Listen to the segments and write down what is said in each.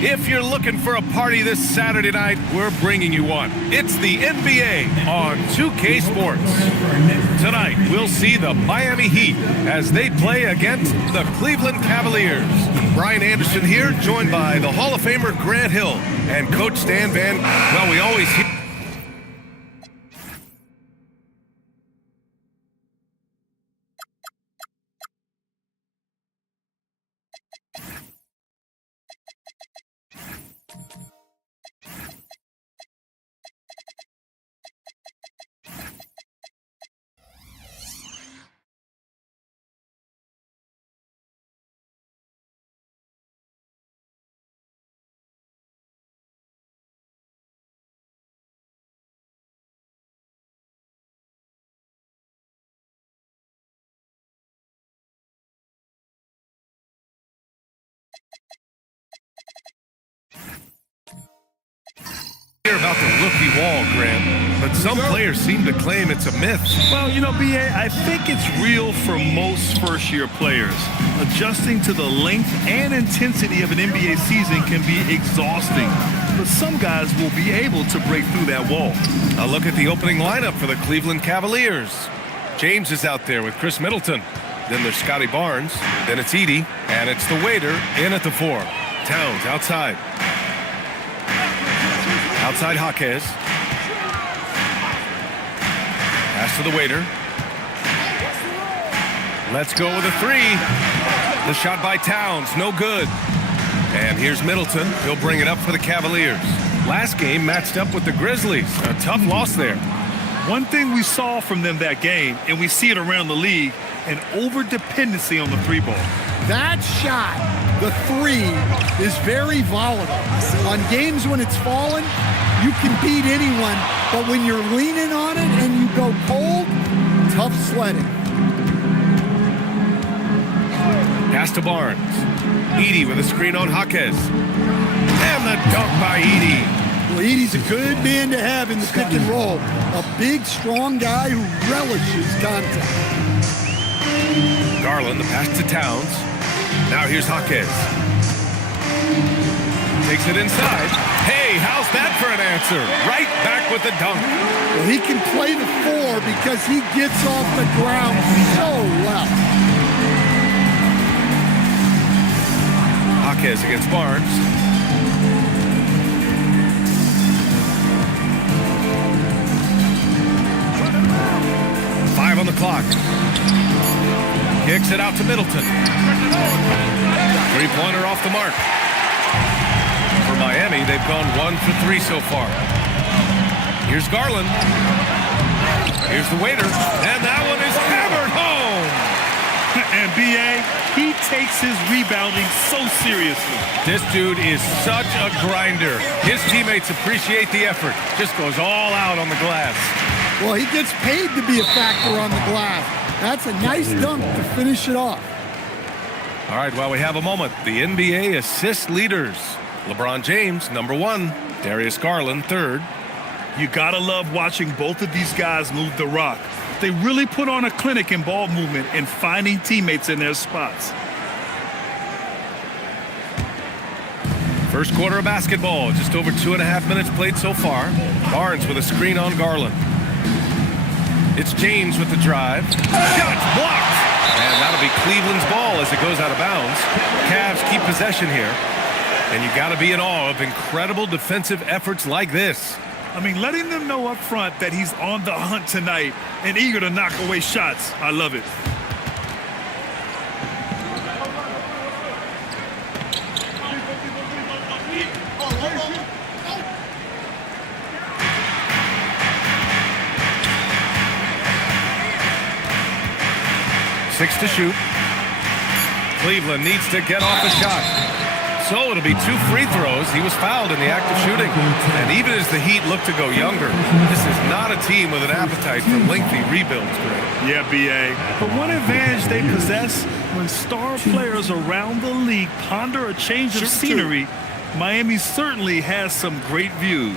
If you're looking for a party this Saturday night, we're bringing you one. It's the NBA on 2K Sports. Tonight, we'll see the Miami Heat as they play against the Cleveland Cavaliers. Brian Anderson here, joined by the Hall of Famer Grant Hill and Coach Stan Van. Well, we always hear about the rookie wall, Grant, but some players seem to claim it's a myth. Well, you know, B.A., I think it's real for most first-year players. Adjusting to the length and intensity of an NBA season can be exhausting, but some guys will be able to break through that wall. A look at the opening lineup for the Cleveland Cavaliers. James is out there with Chris Middleton. Then there's Scotty Barnes. Then it's Edey, and it's the waiter in at the 4. Towns outside. Outside Jaquez. Pass to the waiter. Let's go with a 3. The shot by Towns, no good. And here's Middleton. He'll bring it up for the Cavaliers. Last game matched up with the Grizzlies. A tough loss there. One thing we saw from them that game, and we see it around the league, an over-dependency on the 3-ball. That shot, the 3, is very volatile. On games when it's falling, you can beat anyone, but when you're leaning on it and you go cold, tough sledding. Pass to Barnes. Edey with a screen on Jaquez. And the dunk by Edey. Well, Edey's a good man to have in the pick and roll. A big, strong guy who relishes contact. Garland, the pass to Towns. Now here's Jaquez. Takes it inside. Hey, how's that for an answer? Right back with the dunk. Well, he can play the 4 because he gets off the ground so well. Jaquez against Barnes. Five on the clock. Kicks it out to Middleton. Three-pointer off the mark. For Miami, they've gone 1 for 3 so far. Here's Garland. Here's the waiter. And that one is hammered home. And B.A., he takes his rebounding so seriously. This dude is such a grinder. His teammates appreciate the effort. Just goes all out on the glass. Well, he gets paid to be a factor on the glass. That's a nice dunk to finish it off. All right, while we have a moment, the NBA assist leaders. LeBron James, number 1. Darius Garland, 3rd. You gotta love watching both of these guys move the rock. They really put on a clinic in ball movement and finding teammates in their spots. First quarter of basketball, just over 2.5 minutes played so far. Barnes with a screen on Garland. It's James with the drive. Shots blocked! And that'll be Cleveland's ball as it goes out of bounds. Cavs keep possession here. And you got to be in awe of incredible defensive efforts like this. I mean, letting them know up front that he's on the hunt tonight and eager to knock away shots. I love it. Six to shoot. Cleveland needs to get off a shot. So it'll be 2 free throws. He was fouled in the act of shooting. And even as the Heat look to go younger, this is not a team with an appetite for lengthy rebuilds, Greg. Yeah, B.A. But one advantage they possess, when star players around the league ponder a change of scenery, Miami certainly has some great views.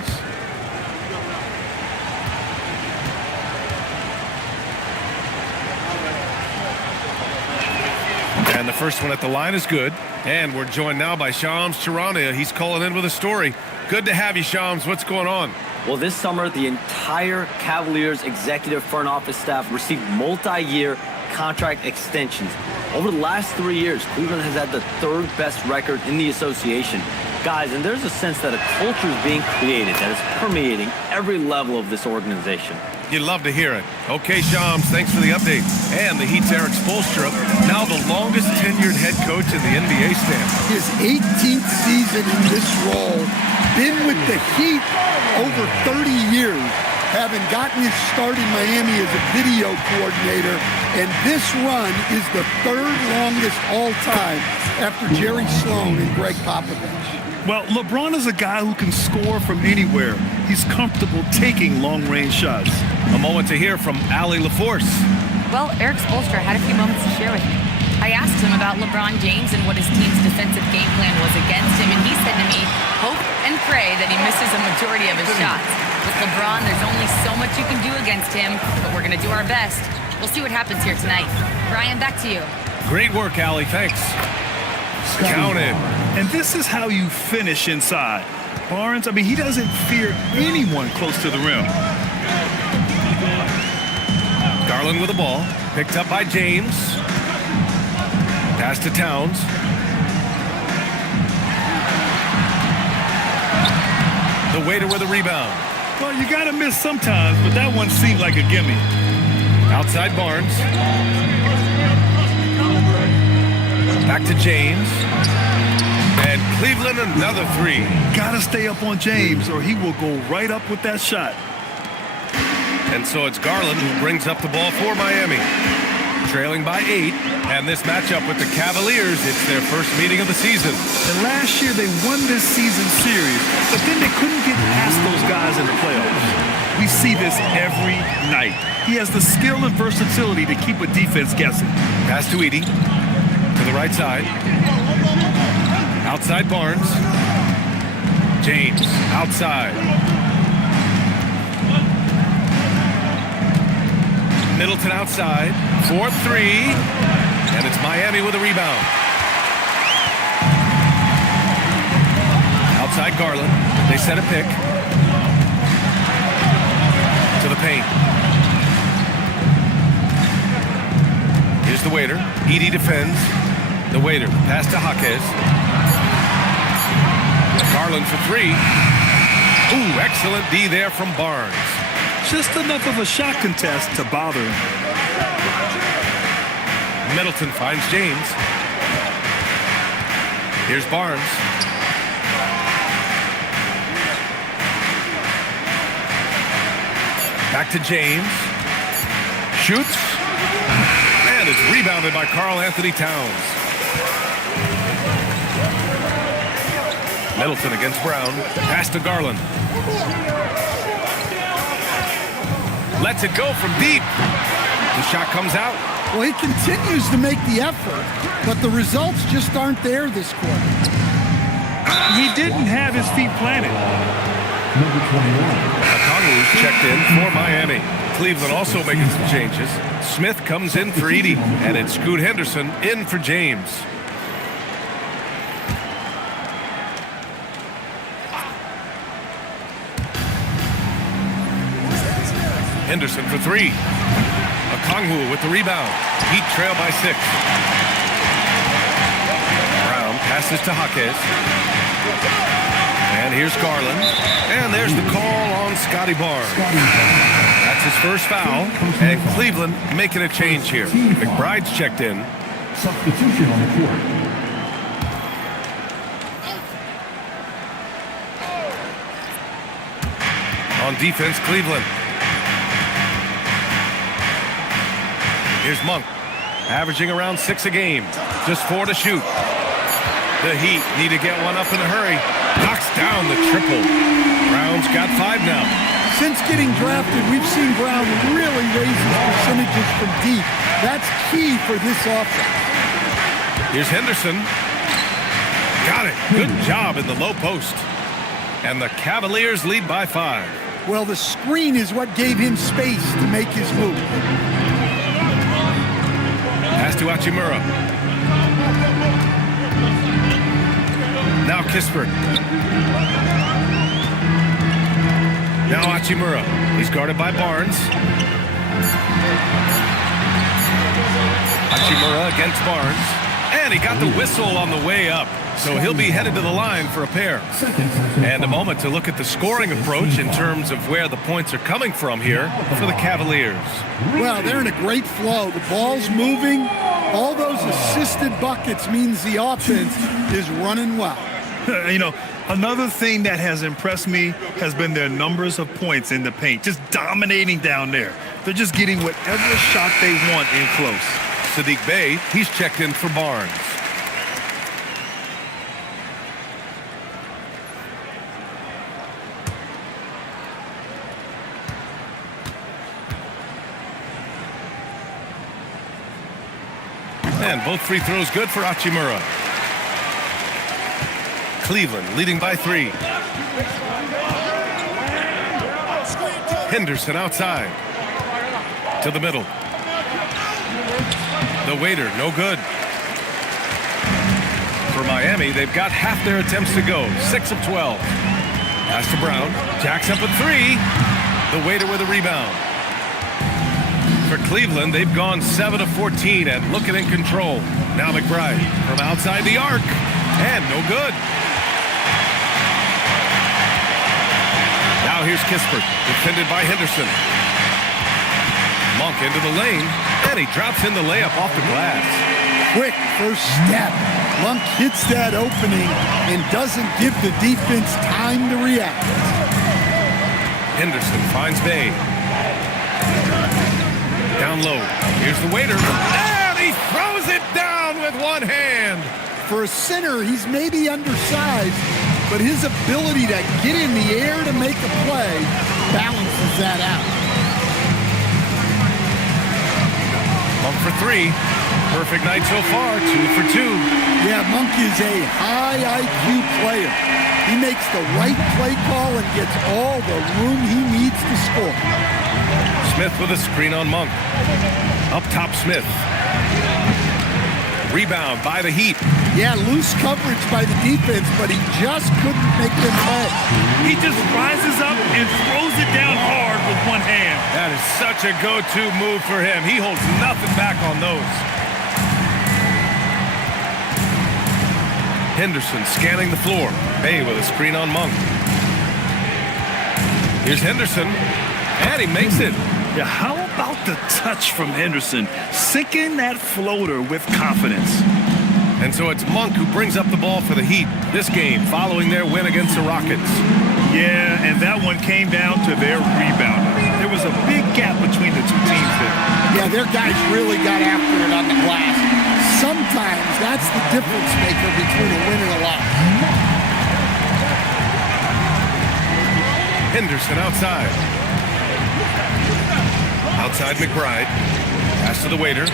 And the first one at the line is good. And we're joined now by Shams Charania. He's calling in with a story. Good to have you, Shams. What's going on? Well, this summer, the entire Cavaliers executive front office staff received multi-year contract extensions. Over the last 3 years, Cleveland has had the third best record in the association. Guys, and there's a sense that a culture is being created that is permeating every level of this organization. You'd love to hear it. Okay, Shams, thanks for the update. And the Heat's Eric Spoelstra, now the longest tenured head coach in the NBA stand. His 18th season in this role, been with the Heat over 30 years, having gotten his start in Miami as a video coordinator, and this run is the third longest all time after Jerry Sloan and Greg Popovich. Well, LeBron is a guy who can score from anywhere. He's comfortable taking long-range shots. A moment to hear from Allie LaForce. Well, Eric Spoelstra had a few moments to share with me. I asked him about LeBron James and what his team's defensive game plan was against him, and he said to me, hope and pray that he misses a majority of his shots. With LeBron, there's only so much you can do against him, but we're going to do our best. We'll see what happens here tonight. Brian, back to you. Great work, Allie. Thanks. Counted. And this is how you finish inside. Barnes, I mean, he doesn't fear anyone close to the rim. Garland with the ball. Picked up by James. Pass to Towns. The waiter with a rebound. Well, you got to miss sometimes, but that one seemed like a gimme. Outside Barnes. Back to James. And Cleveland another three. Got to stay up on James or he will go right up with that shot. And so it's Garland who brings up the ball for Miami. Trailing by 8. And this matchup with the Cavaliers, it's their first meeting of the season. And last year they won this season series, but then they couldn't get past those guys in the playoffs. We see this every night. He has the skill and versatility to keep a defense guessing. Pass to Edey. To the right side. Outside Barnes. James outside. Middleton outside. 4-3. And it's Miami with a rebound. Outside Garland. They set a pick. To the paint. Here's the waiter. Edey defends. The waiter. Pass to Jaquez. Garland for three. Ooh, excellent D there from Barnes. Just enough of a shot contest to bother him. Middleton finds James. Here's Barnes. Back to James. Shoots. And it's rebounded by Karl Anthony Towns. Middleton against Brown. Pass to Garland. Lets it go from deep. The shot comes out. Well, he continues to make the effort, but the results just aren't there this quarter. He didn't have his feet planted. Number 21. Okongwu's checked in for Miami. Cleveland also making some changes. Smith comes in for Edey, and it's Scoot Henderson in for James. Henderson for three. Okongwu with the rebound. Heat trail by 6. Brown passes to Jaquez. And here's Garland. And there's the call on Scotty Barnes. That's his first foul. And Cleveland making a change here. McBride's checked in. Substitution on the court. On defense, Cleveland. Here's Monk, averaging around 6 a game. Just 4 to shoot. The Heat need to get one up in a hurry. Knocks down the triple. Brown's got 5 now. Since getting drafted, we've seen Brown really raise his percentages from deep. That's key for this offense. Here's Henderson. Got it. Good job in the low post. And the Cavaliers lead by 5. Well, the screen is what gave him space to make his move. Pass to Hachimura. Now Kispert. Now Hachimura. He's guarded by Barnes. Hachimura against Barnes. And he got the whistle on the way up. So he'll be headed to the line for a pair. And a moment to look at the scoring approach in terms of where the points are coming from here for the Cavaliers. Well, they're in a great flow. The ball's moving. All those assisted buckets means the offense is running well. You know, another thing that has impressed me has been their numbers of points in the paint, just dominating down there. They're just getting whatever shot they want in close. Sadiq Bey, he's checked in for Barnes. And both free throws good for Hachimura. Cleveland leading by 3. Henderson outside. To the middle. The waiter, no good. For Miami, they've got half their attempts to go. 6 of 12. Pass to Brown. Jacks up a 3. The waiter with a rebound. For Cleveland, they've gone 7 of 14 and looking in control. Now McBride from outside the arc. And no good. Now here's Kispert, defended by Henderson. Monk into the lane, and he drops in the layup off the glass. Quick first step. Monk hits that opening and doesn't give the defense time to react. Henderson finds Bey. Down low. Here's the waiter. And he throws it down with one hand. For a center, he's maybe undersized, but his ability to get in the air to make a play balances that out. Monk for 3. Perfect night so far, 2 for 2. Yeah, Monk is a high IQ player. He makes the right play call and gets all the room he needs to score. Smith with a screen on Monk. Up top, Smith. Rebound by the Heat. Yeah, loose coverage by the defense, but he just couldn't make them play. He just rises up and throws it down hard with one hand. That is such a go-to move for him. He holds nothing back on those. Henderson scanning the floor. Bey with a screen on Monk. Here's Henderson, and he makes it. Yeah, how about the touch from Henderson? Sinking that floater with confidence. And so it's Monk who brings up the ball for the Heat this game following their win against the Rockets. Yeah, and that one came down to their rebound. There was a big gap between the two teams there. Yeah, their guys really got after it on the glass. Sometimes that's the difference maker between a win and a loss. Henderson outside. Outside McBride. Pass to the waiter.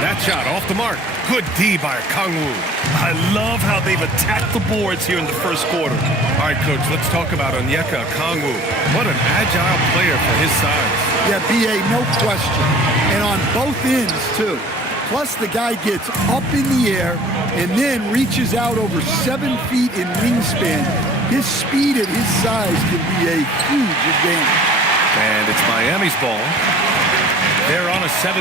That shot off the mark. Good D by Kongwu. I love how they've attacked the boards here in the first quarter. All right, Coach, let's talk about Onyeka Kongwu. What an agile player for his size. Yeah, B.A., no question. And on both ends, too. Plus, the guy gets up in the air and then reaches out over 7 feet in wingspan. His speed at his size can be a huge advantage. And it's Miami's ball. They're on a 17-6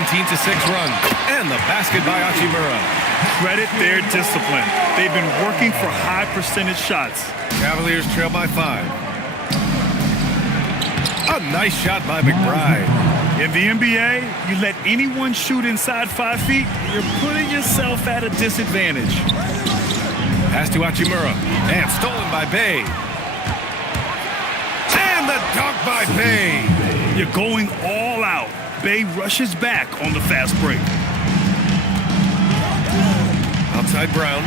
run. And the basket by Hachimura. Credit their discipline. They've been working for high percentage shots. Cavaliers trail by 5. A nice shot by McBride. In the NBA, you let anyone shoot inside 5 feet, you're putting yourself at a disadvantage. Pass to Hachimura. And stolen by Bey. And the dunk by Bey. You're going all out. Bey rushes back on the fast break. Outside Brown.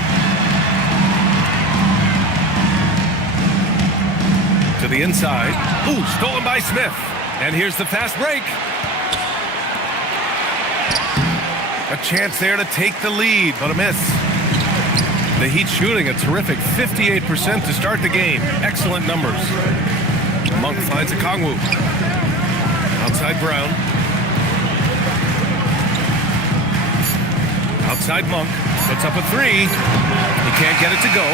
To the inside. Ooh, stolen by Smith. And here's the fast break. A chance there to take the lead, but a miss. The Heat shooting a terrific 58% to start the game. Excellent numbers. Monk finds a Kongwu. Outside Brown. Outside Monk puts up a three. He can't get it to go.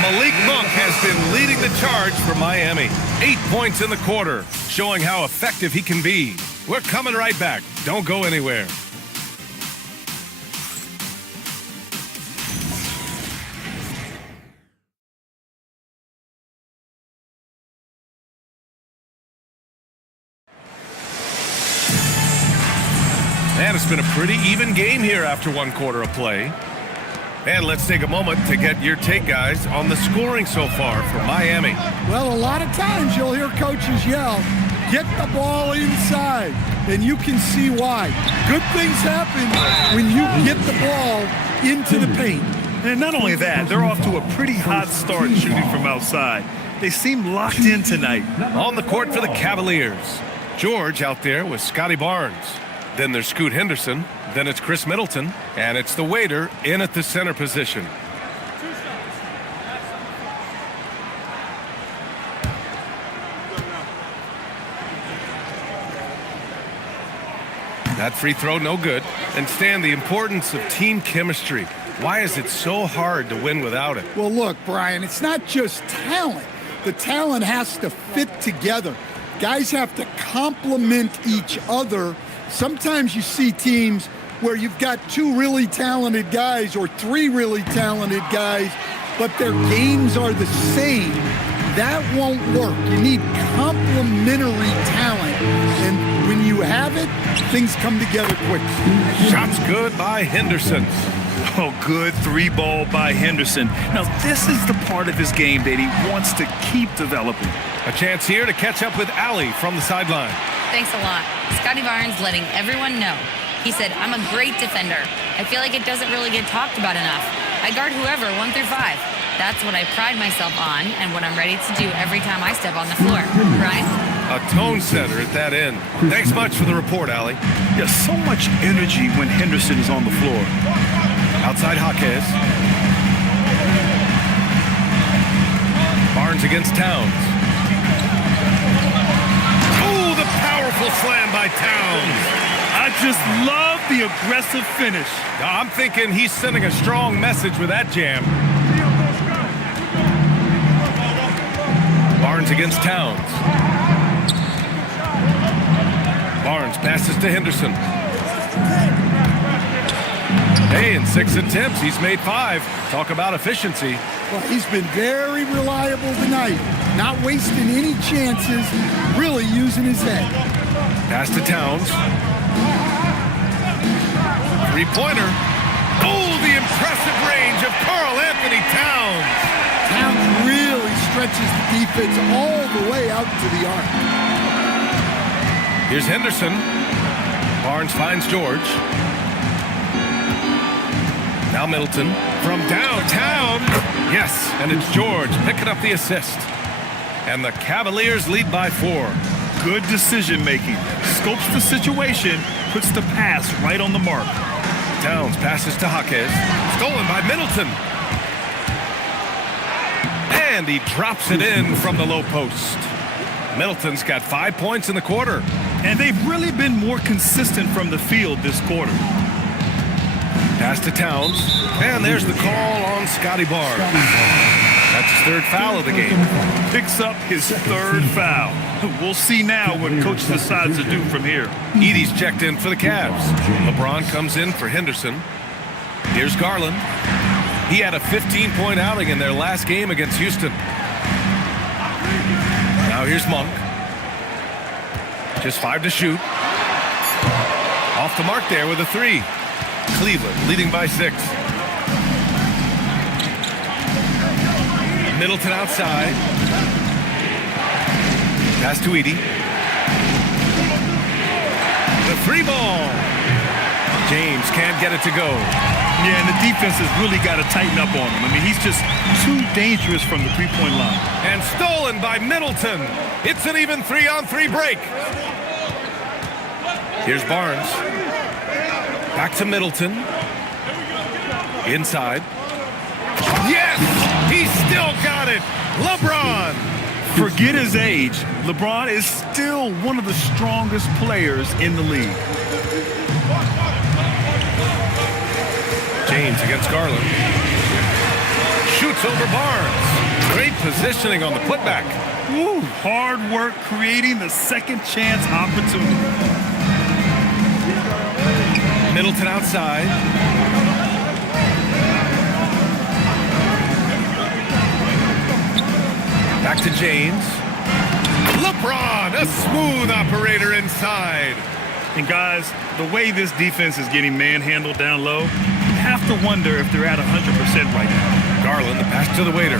Malik Monk has been leading the charge for Miami. 8 points in the quarter, showing how effective he can be. We're coming right back. Don't go anywhere. And it's been a pretty even game here after 1 quarter of play. And let's take a moment to get your take, guys, on the scoring so far for Miami. Well, a lot of times you'll hear coaches yell, get the ball inside, and you can see why. Good things happen when you get the ball into the paint. And not only that, they're off to a pretty hot start shooting from outside. They seem locked in tonight. On the court for the Cavaliers, George out there with Scotty Barnes. Then there's Scoot Henderson. Then it's Chris Middleton. And it's the waiter in at the center position. That free throw, no good. And Stan, the importance of team chemistry. Why is it so hard to win without it? Well, look, Brian, it's not just talent. The talent has to fit together. Guys have to complement each other. Sometimes you see teams where you've got 2 really talented guys or 3 really talented guys, but their games are the same. That won't work. You need complementary talent. And when you have it, things come together quick. Shots good by Henderson. Oh, good 3-ball by Henderson. Now, this is the part of his game that he wants to keep developing. A chance here to catch up with Allie from the sideline. Thanks a lot. Scotty Barnes letting everyone know. He said, I'm a great defender. I feel like it doesn't really get talked about enough. I guard whoever, 1 through 5. That's what I pride myself on and what I'm ready to do every time I step on the floor. Brian? A tone setter at that end. Thanks much for the report, Allie. There's so much energy when Henderson is on the floor. Outside Jaquez. Barnes against Towns. Oh, the powerful slam by Towns. I just love the aggressive finish. I'm thinking he's sending a strong message with that jam. Barnes against Towns. Barnes passes to Henderson. Hey, in 6 attempts, he's made 5. Talk about efficiency. Well, he's been very reliable tonight. Not wasting any chances, really using his head. Pass to Towns. 3-pointer. Oh, the impressive range of Karl Anthony Towns. Towns really stretches the defense all the way out to the arc. Here's Henderson. Barnes finds George. Now Middleton from downtown. Yes, and it's George picking up the assist. And the Cavaliers lead by 4. Good decision making. Scopes the situation, puts the pass right on the mark. Towns passes to Jaquez. Stolen by Middleton. And he drops it in from the low post. Middleton's got 5 points in the quarter. And they've really been more consistent from the field this quarter. Pass to Towns. And there's the call on Scotty Barnes. That's his 3rd foul of the game. Picks up his 3rd foul. We'll see now what coach decides to do from here. Edie's checked in for the Cavs. LeBron comes in for Henderson. Here's Garland. He had a 15-point outing in their last game against Houston. Now here's Monk. Just 5 to shoot. Off the mark there with a 3. Cleveland leading by 6. Middleton outside. Pass to Edie. The 3-ball. James can't get it to go. Yeah, and the defense has really got to tighten up on him. I mean, he's just too dangerous from the 3-point line. And stolen by Middleton. It's an even 3-on-3 break. Here's Barnes. Back to Middleton. Inside. Yes! He's still got it! LeBron! Forget his age. LeBron is still one of the strongest players in the league. James against Garland. Shoots over Barnes. Great positioning on the putback. Woo, hard work creating the second chance opportunity. Middleton outside. Back to James. LeBron, a smooth operator inside. And guys, the way this defense is getting manhandled down low, you have to wonder if they're at 100% right now. Garland, the pass to the waiter.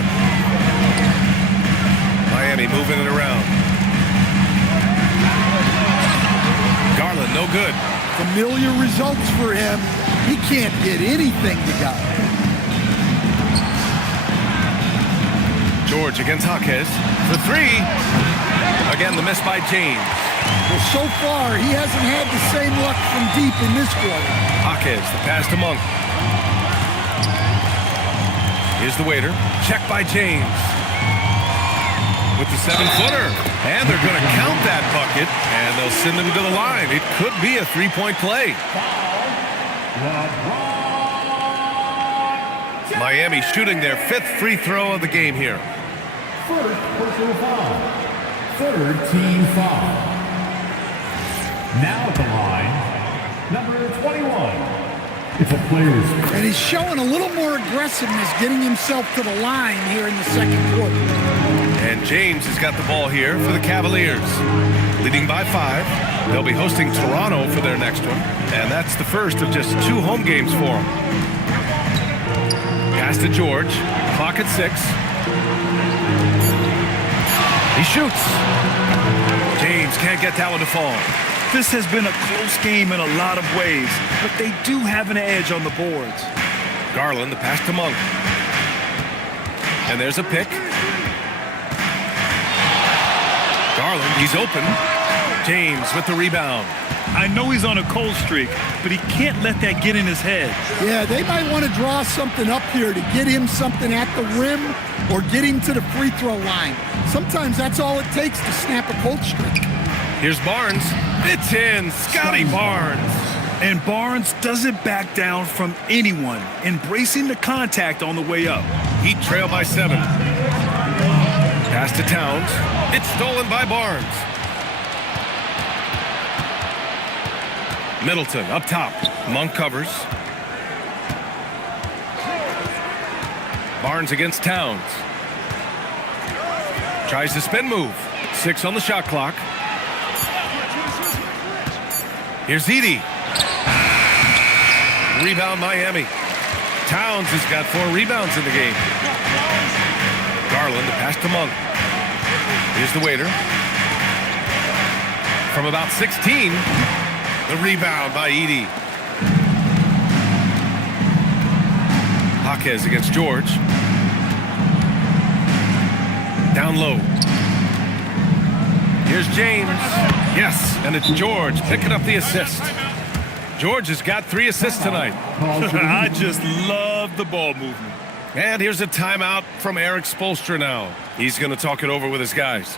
Miami moving it around. Garland, no good. Familiar results for him. He can't get anything to go. George against Jaquez for three. Again, the miss by James. Well, so far, he hasn't had the same luck from deep in this quarter. Jaquez, the pass to Monk. Here's the waiter. Check by James. With the 7-footer. And they're going to count that bucket. And they'll send him to the line. It could be a three-point play. Miami shooting their 5th free throw of the game here. First personal foul. Third team foul. Now at the line, number 21. It's a player's. And he's showing a little more aggressiveness getting himself to the line here in the second quarter. And James has got the ball here for the Cavaliers. Leading by 5. They'll be hosting Toronto for their next one. And that's the first of just 2 home games for them. Pass to George. Clock at 6. He shoots. James can't get that one to fall. This has been a close game in a lot of ways, but they do have an edge on the boards. Garland, the pass to Monk. And there's a pick. Garland, he's open. James with the rebound. I know he's on a cold streak, but he can't let that get in his head. Yeah, they might want to draw something up here to get him something at the rim or get him to the free throw line. Sometimes that's all it takes to snap a cold streak. Here's Barnes. It's in. Scotty Barnes. And Barnes doesn't back down from anyone, embracing the contact on the way up. Heat trail by 7. Pass to Towns. It's stolen by Barnes. Middleton up top. Monk covers. Barnes against Towns. Tries the spin move. 6 on the shot clock. Here's Edey. Rebound Miami. Towns has got 4 rebounds in the game. Garland, the pass to Monk. Here's the waiter. From about 16, the rebound by Edey. Jaquez against George. Down low. Here's James. Yes, and it's George picking up the assist. George has got 3 assists tonight. I just love the ball movement. And here's a timeout from Eric Spoelstra now. He's going to talk it over with his guys.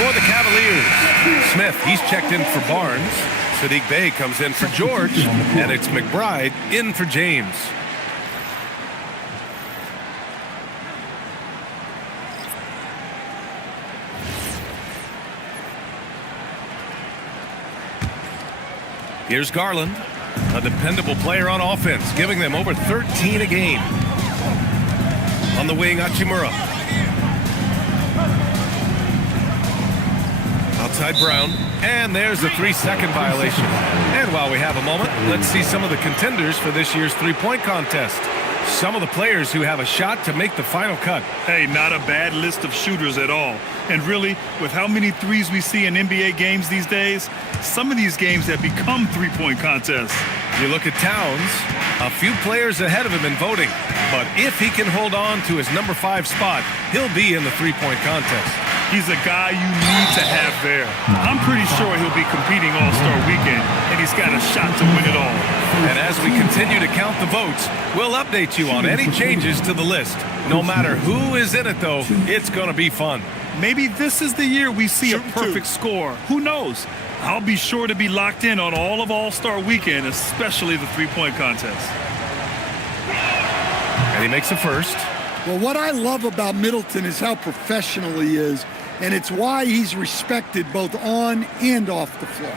For the Cavaliers, Smith, he's checked in for Barnes. Sadiq Bey comes in for George, and it's McBride in for James. Here's Garland, a dependable player on offense, giving them over 13 a game. On the wing, Hachimura. Outside Brown, and there's a 3-second violation. And while we have a moment, let's see some of the contenders for this year's three-point contest. Some of the players who have a shot to make the final cut. Hey, not a bad list of shooters at all. And really, with how many threes we see in NBA games these days, some of these games have become three-point contests. You look at Towns, a few players ahead of him in voting. But if he can hold on to his number 5 spot, he'll be in the three-point contest. He's a guy you need to have there. I'm pretty sure he'll be competing All-Star Weekend, and he's got a shot to win it all. And as we continue to count the votes, we'll update you on any changes to the list. No matter who is in it, though, it's going to be fun. Maybe this is the year we see a perfect score. Who knows? I'll be sure to be locked in on all of All-Star Weekend, especially the three-point contest. And he makes a first. Well, what I love about Middleton is how professional he is, and it's why he's respected both on and off the floor.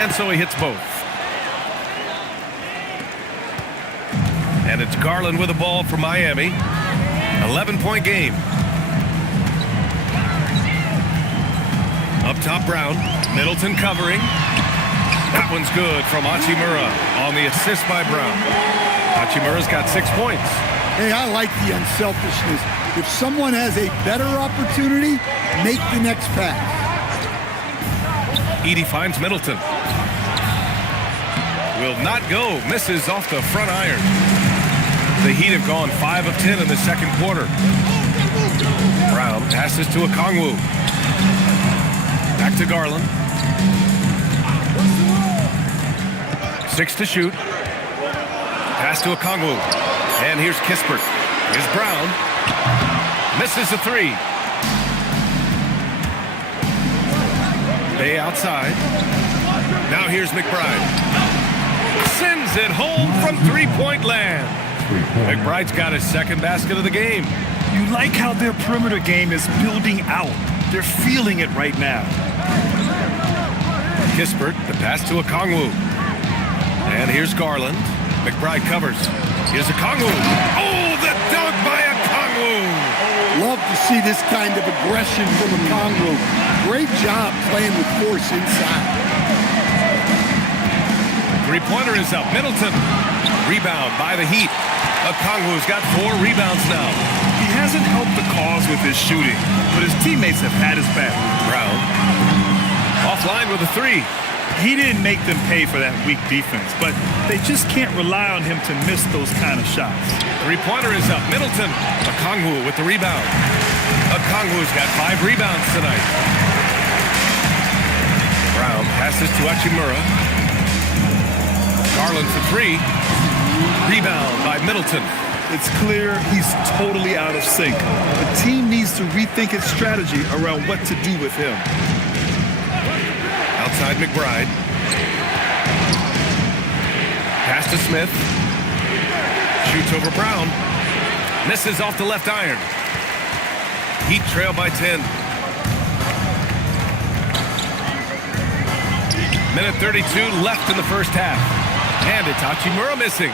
And so he hits both. And it's Garland with the ball for Miami. 11-point game. Up top, Brown. Middleton covering. That one's good from Hachimura on the assist by Brown. Hachimura's got 6 points. Hey, I like the unselfishness. If someone has a better opportunity, make the next pass. Edey finds Middleton. Will not go. Misses off the front iron. The Heat have gone 5 of 10 in the second quarter. Brown passes to Okongwu. Back to Garland. 6 to shoot. Pass to Okongwu. And here's Kispert. Here's Brown. Misses the 3. Bay outside. Now here's McBride. Sends it home from three-point land. McBride's got his second basket of the game. You like how their perimeter game is building out. They're feeling it right now. Kispert, the pass to Okongwu. And here's Garland. McBride covers. Here's Okongwu. Oh, the dunk by Okongwu. Love to see this kind of aggression from Okongwu. Great job playing with force inside. Three-pointer is up. Middleton. Rebound by the Heat. Okongwu's got 4 rebounds now. He hasn't helped the cause with his shooting, but his teammates have had his back. Brown. Offline with a 3. He didn't make them pay for that weak defense, but they just can't rely on him to miss those kind of shots. Three-pointer is up. Middleton. Okongwu with the rebound. Okongwu's got 5 rebounds tonight. Brown passes to Hachimura. Garland for 3. Rebound by Middleton. It's clear he's totally out of sync. The team needs to rethink its strategy around what to do with him. Outside McBride. Pass to Smith. Shoots over Brown. Misses off the left iron. Heat trail by 10. Minute 32 left in the first half. And it's Hachimura missing.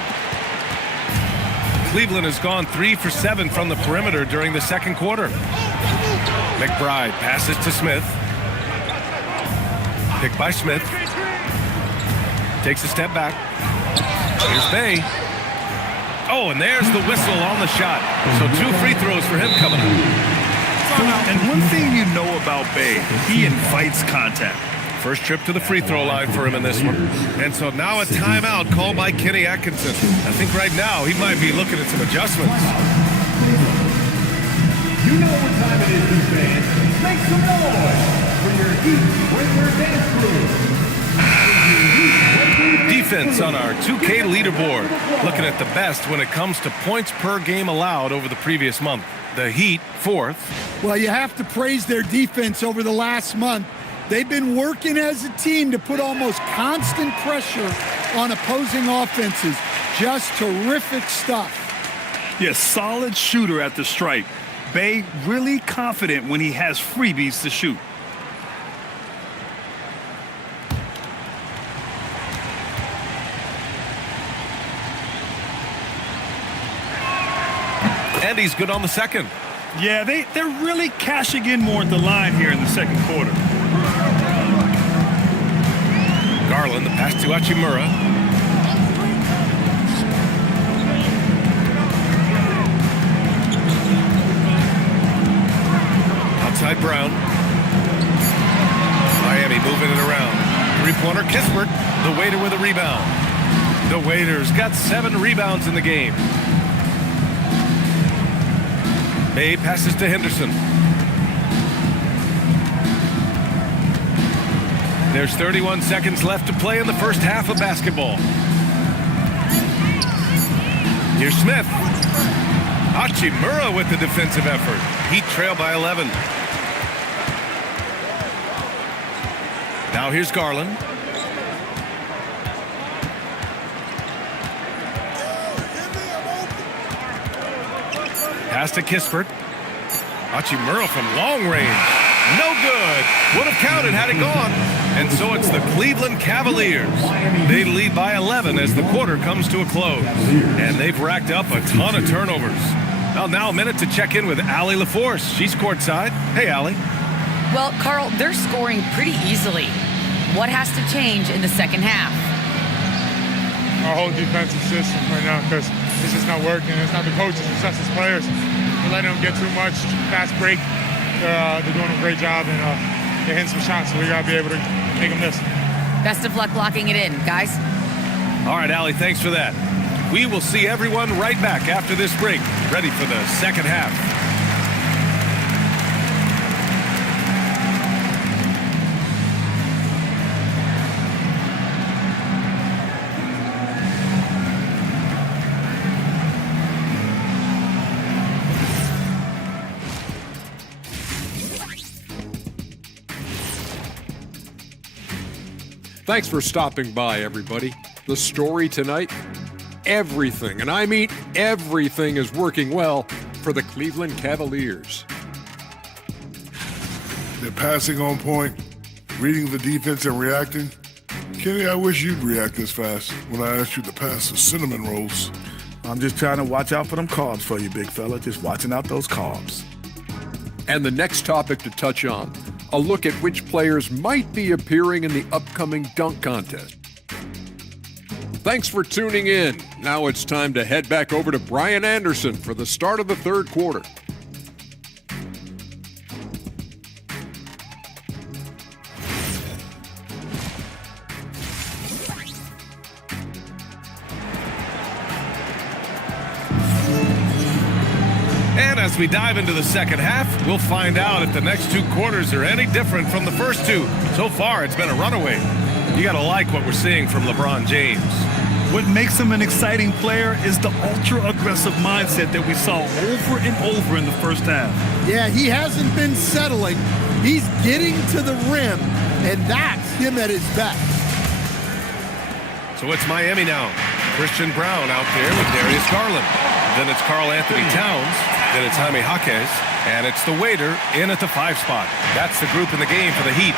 Cleveland has gone 3 for 7 from the perimeter during the second quarter. McBride passes to Smith. Picked by Smith. Takes a step back. Here's Bay. Oh, and there's the whistle on the shot. So 2 free throws for him coming up. And one thing you know about Bay, he invites contact. First trip to the free throw line for him in this one. And so now a timeout called by Kenny Atkinson. I think right now he might be looking at some adjustments. You know what time it is, fans. Make some noise for your Heat Breaker Dance Crew. Defense on our 2K leaderboard. Looking at the best when it comes to points per game allowed over the previous month. The Heat, 4th. Well, you have to praise their defense over the last month. They've been working as a team to put almost constant pressure on opposing offenses. Just terrific stuff. Yes, solid shooter at the stripe. Bay really confident when he has freebies to shoot. and he's good on the second. Yeah, they're really cashing in more at the line here in the second quarter. Garland, the pass to Hachimura. Outside Brown. Miami moving it around. Three-pointer Kispert, the waiter with a rebound. The Waiters got 7 rebounds in the game. May passes to Henderson. There's 31 seconds left to play in the first half of basketball. Here's Smith. Hachimura with the defensive effort. Heat trail by 11. Now here's Garland. Pass to Kispert. Hachimura from long range. No good. Would have counted had it gone. And so it's the Cleveland Cavaliers. They lead by 11 as the quarter comes to a close. And they've racked up a ton of turnovers. Well, now a minute to check in with Allie LaForce. She's courtside. Hey, Allie. Well, Carl, they're scoring pretty easily. What has to change in the second half? Our whole defensive system right now, because it's just not working. It's not the coaches, it's us as players. We're letting them get too much fast break. They're doing a great job, and they're hitting some shots, so we got to be able to make them miss. Best of luck locking it in, guys. All right, Allie, thanks for that. We will see everyone right back after this break, ready for the second half. Thanks for stopping by, everybody. The story tonight, everything, and I mean everything, is working well for the Cleveland Cavaliers. They're passing on point, reading the defense and reacting. Kenny, I wish you'd react this fast when I asked you to pass the cinnamon rolls. I'm just trying to watch out for them carbs for you, big fella. Just watching out those carbs. And the next topic to touch on, a look at which players might be appearing in the upcoming dunk contest. Thanks for tuning in. Now it's time to head back over to Brian Anderson for the start of the third quarter. And as we dive into the second half, we'll find out if the next 2 quarters are any different from the first 2. So far, it's been a runaway. You got to like what we're seeing from LeBron James. What makes him an exciting player is the ultra-aggressive mindset that we saw over and over in the first half. Yeah, he hasn't been settling. He's getting to the rim, and that's him at his best. So it's Miami now. Christian Brown out there with Darius Garland. Then it's Karl Anthony Towns. Then it's Jaime Jaquez. And it's the Waiter in at the 5 spot. That's the group in the game for the Heat.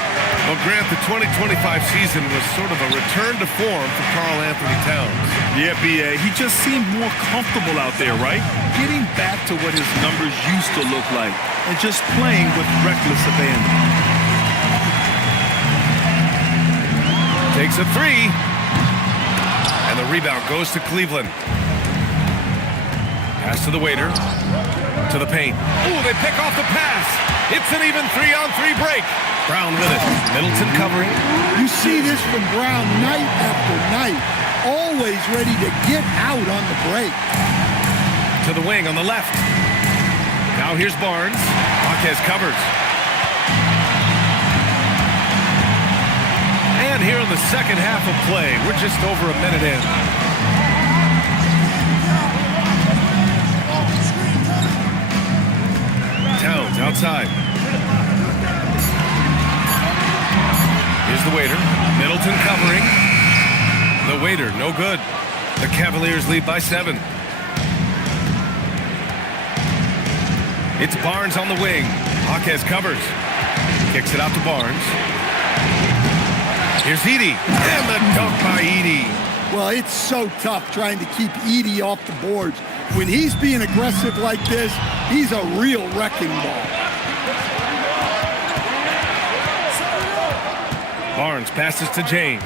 Well, Grant, the 2025 season was sort of a return to form for Karl Anthony Towns. Yeah, B.A., he just seemed more comfortable out there, right? Getting back to what his numbers used to look like and just playing with reckless abandon. Takes a 3. And the rebound goes to Cleveland. Pass to the Waiter. To the paint. Ooh, they pick off the pass. It's an even 3-on-3 break. Brown with it. Middleton covering. You see this from Brown night after night. Always ready to get out on the break. To the wing on the left. Now here's Barnes. Jaquez covers. And here in the second half of play, we're just over a minute in. Towns outside. Here's the Waiter. Middleton covering. The Waiter, no good. The Cavaliers lead by 7. It's Barnes on the wing. Jaquez covers. Kicks it out to Barnes. Here's Edey. And the dunk by Edey. Well, it's so tough trying to keep Edey off the boards. When he's being aggressive like this, he's a real wrecking ball. Barnes passes to James.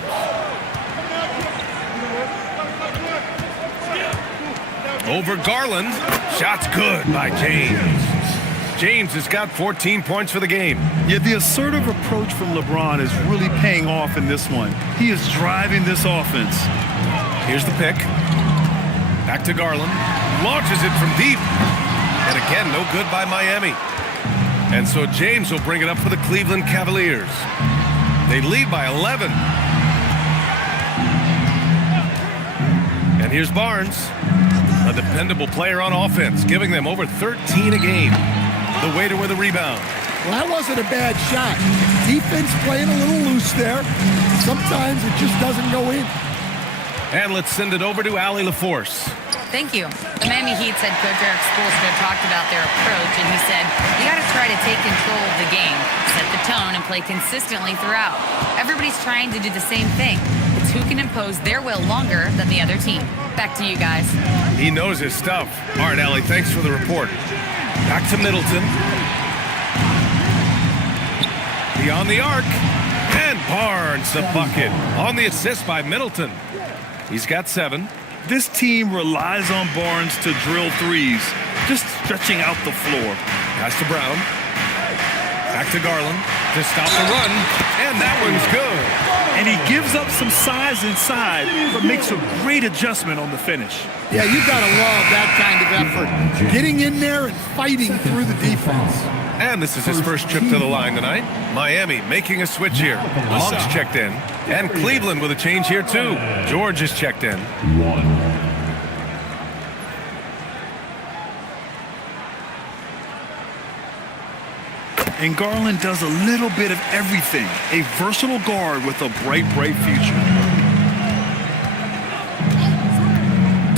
Over Garland. Shot's good by James. James has got 14 points for the game. Yeah, the assertive approach from LeBron is really paying off in this one. He is driving this offense. Here's the pick. Back to Garland. Launches it from deep. And again, no good by Miami. And so James will bring it up for the Cleveland Cavaliers. They lead by 11. And here's Barnes, a dependable player on offense, giving them over 13 a game. The waiter with a rebound. Well, that wasn't a bad shot. Defense playing a little loose there. Sometimes it just doesn't go in. And let's send it over to Allie LaForce. Thank you. The Miami Heat's head coach Eric Spoelstra talked about their approach, and he said, you got to try to take control of the game, set the tone, and play consistently throughout. Everybody's trying to do the same thing. It's who can impose their will longer than the other team. Back to you guys. He knows his stuff. All right, Allie, thanks for the report. Back to Middleton. Beyond the arc. And Barnes the bucket. On the assist by Middleton. He's got 7. This team relies on Barnes to drill threes, just stretching out the floor. Pass to Brown. Back to Garland to stop the run. And that one's good. And he gives up some size inside, but makes a great adjustment on the finish. Yeah, you got to love that kind of effort. Getting in there and fighting through the defense. And this is his first trip to the line tonight. Miami making a switch here. Long's checked in. And Cleveland with a change here too. George is checked in. And Garland does a little bit of everything. A versatile guard with a bright, bright future.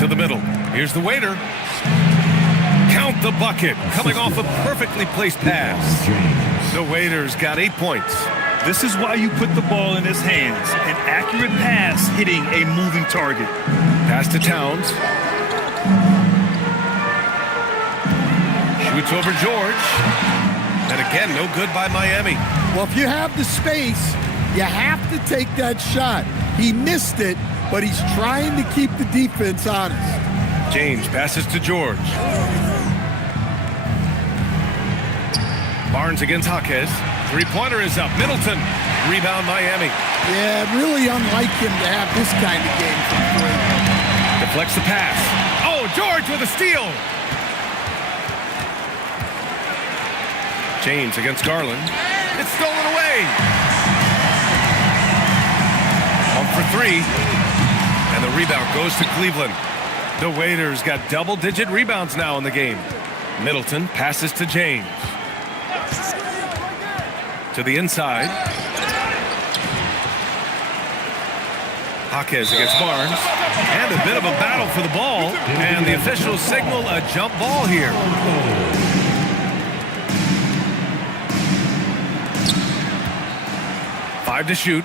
To the middle. Here's the waiter. Count the bucket. Coming off a perfectly placed pass. The waiter's got 8 points. This is why you put the ball in his hands. An accurate pass hitting a moving target. Pass to Towns. Shoots over George. And again, no good by Miami. Well, if you have the space, you have to take that shot. He missed it, but he's trying to keep the defense honest. James passes to George. Barnes against Jaquez. Three-pointer is up. Middleton. Rebound Miami. Yeah, really unlike him to have this kind of game from three. Deflects the pass. Oh, George with a steal. James against Garland. It's stolen away. 1 for 3. And the rebound goes to Cleveland. The Waiters got double-digit rebounds now in the game. Middleton passes to James. To the inside. Jaquez against Barnes. And a bit of a battle for the ball. And the officials signal a jump ball here. Five to shoot.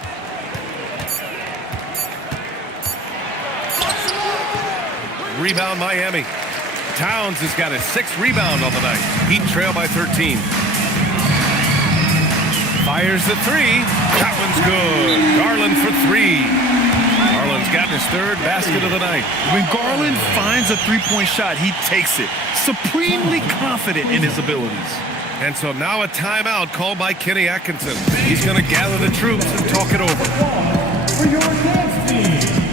Rebound Miami. Towns has got his 6th rebound on the night. Heat trail by 13. Fires the 3. That one's good. Garland for 3. Garland's gotten his 3rd basket of the night. When Garland finds a three-point shot, he takes it. Supremely confident in his abilities. And so now a timeout called by Kenny Atkinson. He's going to gather the troops and talk it over. For your next team.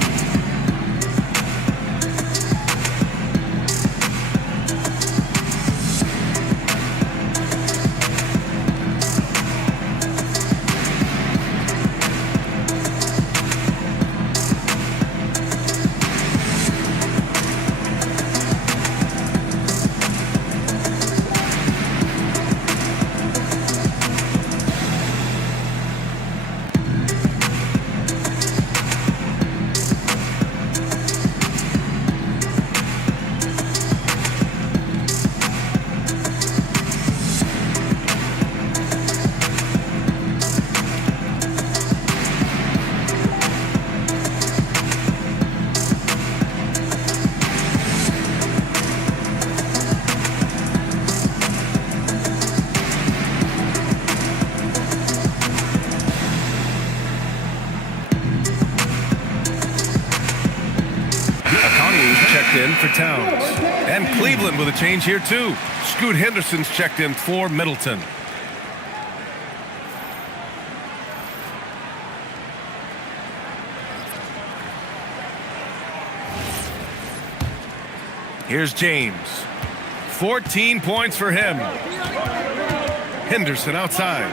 in for Towns. And Cleveland with a change here, too. Scoot Henderson's checked in for Middleton. Here's James. 14 points for him. Henderson outside.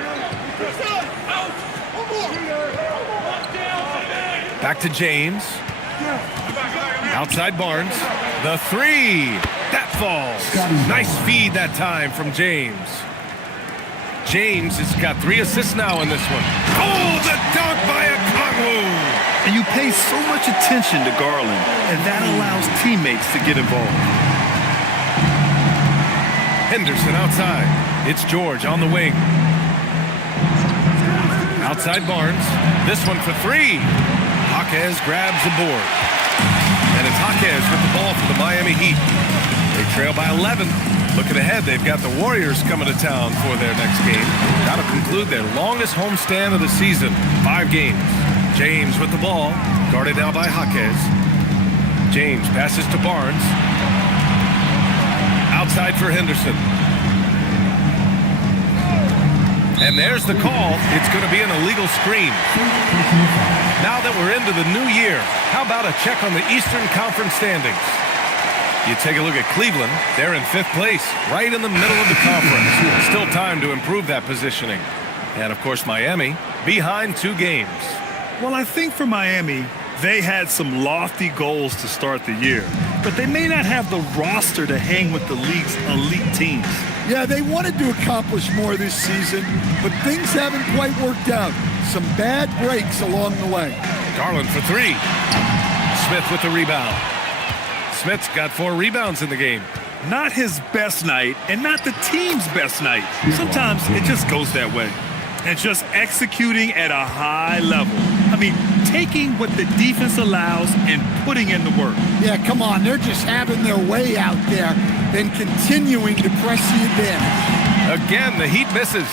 Back to James. Outside Barnes. The three. That falls. Nice feed that time from James. James has got 3 assists now in this one. Oh, the dunk by Okongwu. And you pay so much attention to Garland, and that allows teammates to get involved. Henderson outside. It's George on the wing. Outside Barnes. This one for 3. Jaquez grabs the board. And it's Jaquez with the ball for the Miami Heat. They trail by 11. Looking ahead, they've got the Warriors coming to town for their next game. That'll conclude their longest homestand of the season. 5 games. James with the ball. Guarded now by Jaquez. James passes to Barnes. Outside for Henderson. And there's the call. It's going to be an illegal screen. Now that we're into the new year, how about a check on the Eastern Conference standings? You take a look at Cleveland. They're in 5th place, right in the middle of the conference. Still time to improve that positioning. And, of course, Miami behind 2 games. Well, I think for Miami, they had some lofty goals to start the year, but they may not have the roster to hang with the league's elite teams. Yeah, they wanted to accomplish more this season, but things haven't quite worked out. Some bad breaks along the way. Garland for 3. Smith with the rebound. Smith's got 4 rebounds in the game. Not his best night and not the team's best night. Sometimes it just goes that way. And just executing at a high level. I mean, taking what the defense allows and putting in the work. Yeah, come on. They're just having their way out there and continuing to press the advantage. Again, the Heat misses.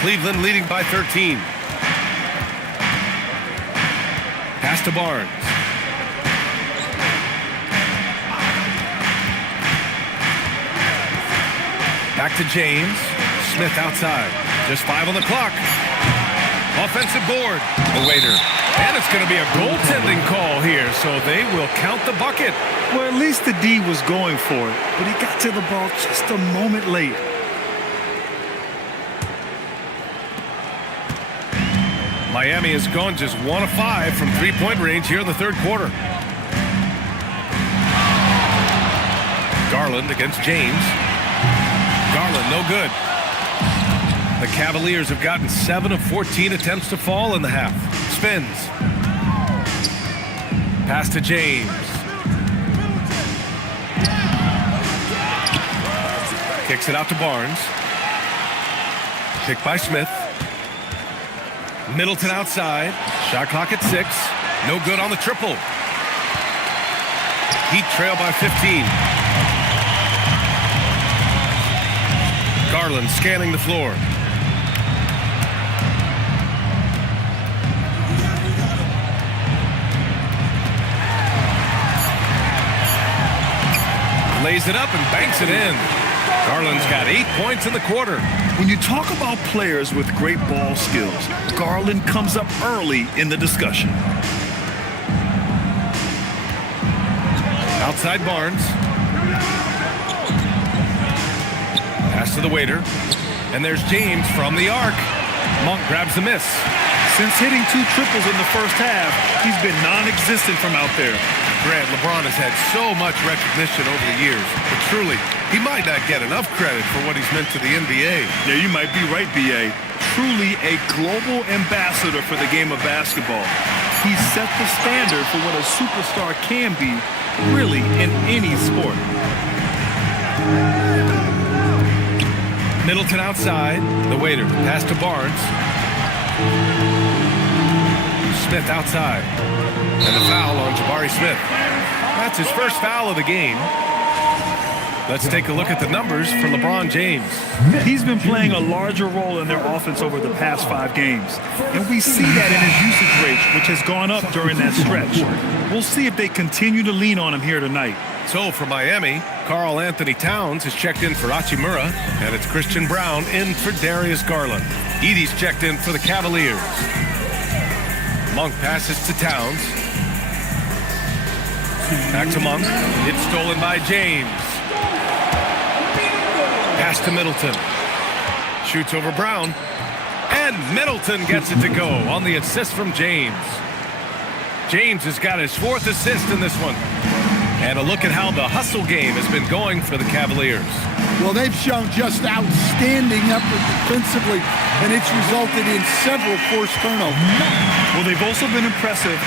Cleveland leading by 13. Pass to Barnes. Back to James. Smith outside. Just 5 on the clock. Offensive board. The waiter. And it's going to be a goaltending call here, so they will count the bucket. Well, at least the D was going for it, but he got to the ball just a moment late. Miami has gone just 1 of 5 from 3-point range here in the 3rd quarter. Garland against James. Garland, no good. The Cavaliers have gotten 7 of 14 attempts to fall in the half. Spins. Pass to James. Kicks it out to Barnes. Picked by Smith. Middleton outside. Shot clock at 6. No good on the triple. Heat trail by 15. Garland scanning the floor. Lays it up and banks it in. Garland's got 8 points in the quarter. When you talk about players with great ball skills, Garland comes up early in the discussion. Outside Barnes. Pass to the waiter. And there's James from the arc. Monk grabs the miss. Since hitting 2 triples in the first half, he's been non-existent from out there. Grant, LeBron has had so much recognition over the years, but truly, he might not get enough credit for what he's meant to the NBA. Yeah, you might be right, B.A. Truly a global ambassador for the game of basketball. He set the standard for what a superstar can be, really, in any sport. Middleton outside. The waiter. Pass to Barnes. Smith outside. And the foul on Jabari Smith. That's his first foul of the game. Let's take a look at the numbers for LeBron James. He's been playing a larger role in their offense over the past 5 games. And we see that in his usage rate, which has gone up during that stretch. We'll see if they continue to lean on him here tonight. So for Miami, Karl Anthony Towns is checked in for Hachimura, and it's Christian Brown in for Darius Garland. Edey's checked in for the Cavaliers. Monk passes to Towns. Back to Monk. It's stolen by James. Pass to Middleton. Shoots over Brown. And Middleton gets it to go on the assist from James. James has got his 4th assist in this one. And a look at how the hustle game has been going for the Cavaliers. Well, they've shown just outstanding effort defensively, and it's resulted in several forced turnovers. Well, they've also been impressive,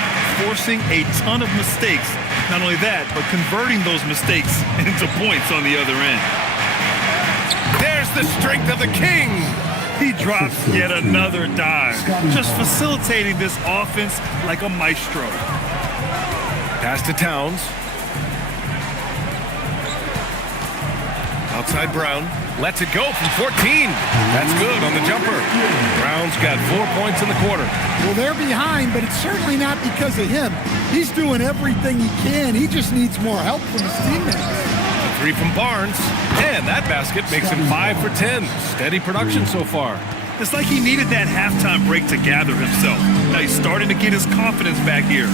forcing a ton of mistakes. Not only that, but converting those mistakes into points on the other end. There's the strength of the King. He drops yet another dive, just facilitating this offense like a maestro. Pass to Towns. Outside Brown. Lets it go from 14. That's good on the jumper. Brown's got 4 points in the quarter. Well, they're behind, but it's certainly not because of him. He's doing everything he can. He just needs more help from his teammates. A 3 from Barnes. And that basket makes him 5 for 10. Steady production so far. It's like he needed that halftime break to gather himself. Now he's starting to get his confidence back here.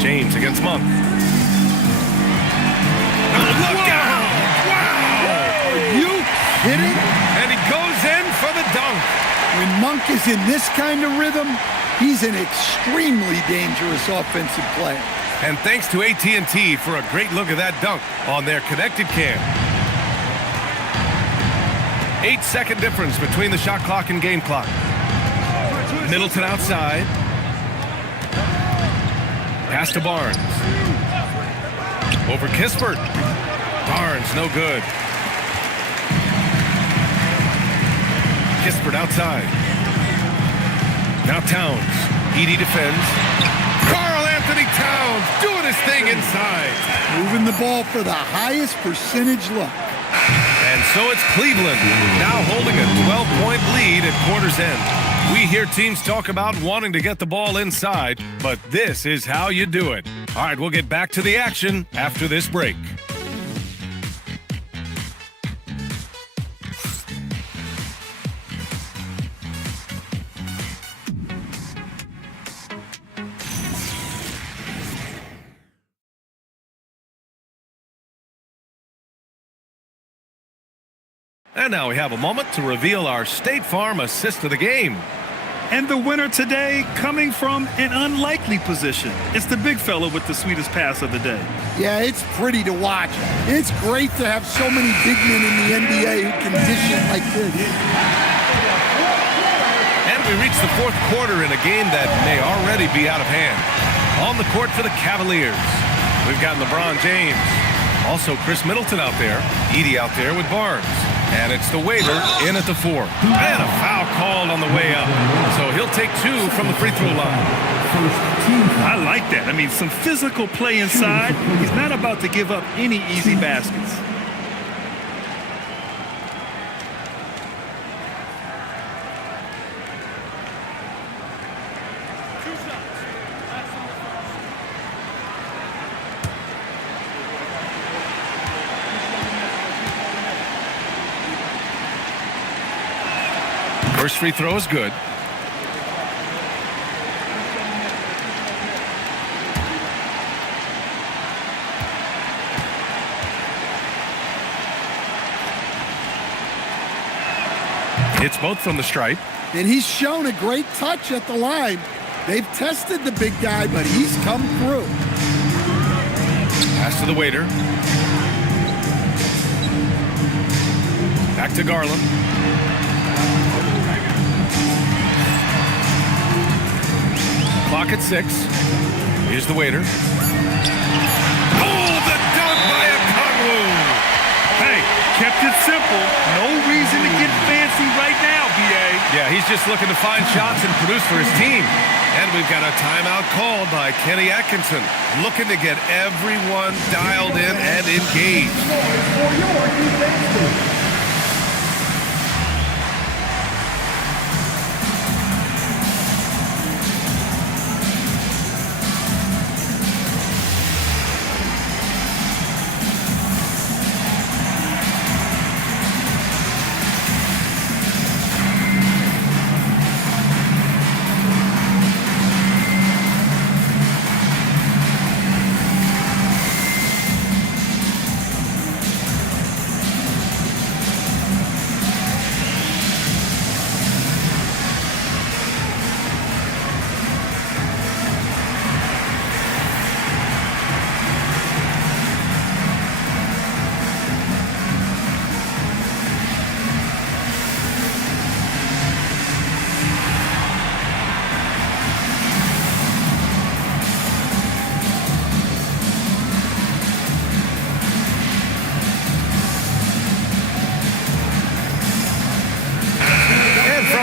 James against Monk. Look out! Wow! Are you kidding? And he goes in for the dunk. When Monk is in this kind of rhythm, he's an extremely dangerous offensive player. And thanks to AT&T for a great look at that dunk on their connected cam. 8-second difference between the shot clock and game clock. Middleton outside. Pass to Barnes. Over Kispert. Barnes, no good. Kispert outside. Now Towns. Edey defends. Karl Anthony Towns doing his thing inside. Moving the ball for the highest percentage look. And so it's Cleveland, now holding a 12-point lead at quarter's end. We hear teams talk about wanting to get the ball inside, but this is how you do it. All right, we'll get back to the action after this break. And now we have a moment to reveal our State Farm assist of the game. And the winner today coming from an unlikely position. It's the big fella with the sweetest pass of the day. Yeah, it's pretty to watch. It's great to have so many big men in the NBA who can dish it like this. And we reach the 4th quarter in a game that may already be out of hand. On the court for the Cavaliers, we've got LeBron James. Also Chris Middleton out there. Edey out there with Barnes. And it's the waiter in at the 4. And a foul called on the way up. So he'll take 2 from the free throw line. I like that. I mean, some physical play inside. He's not about to give up any easy baskets. First free throw is good. It's both from the stripe. And he's shown a great touch at the line. They've tested the big guy, but he's come through. Pass to the waiter. Back to Garland. Clock at 6. Here's the waiter. Oh, the dunk by Okongwu! Hey, kept it simple. No reason to get fancy right now, B.A. Yeah, he's just looking to find shots and produce for his team. And we've got a timeout called by Kenny Atkinson, looking to get everyone dialed in and engaged. For your defense team.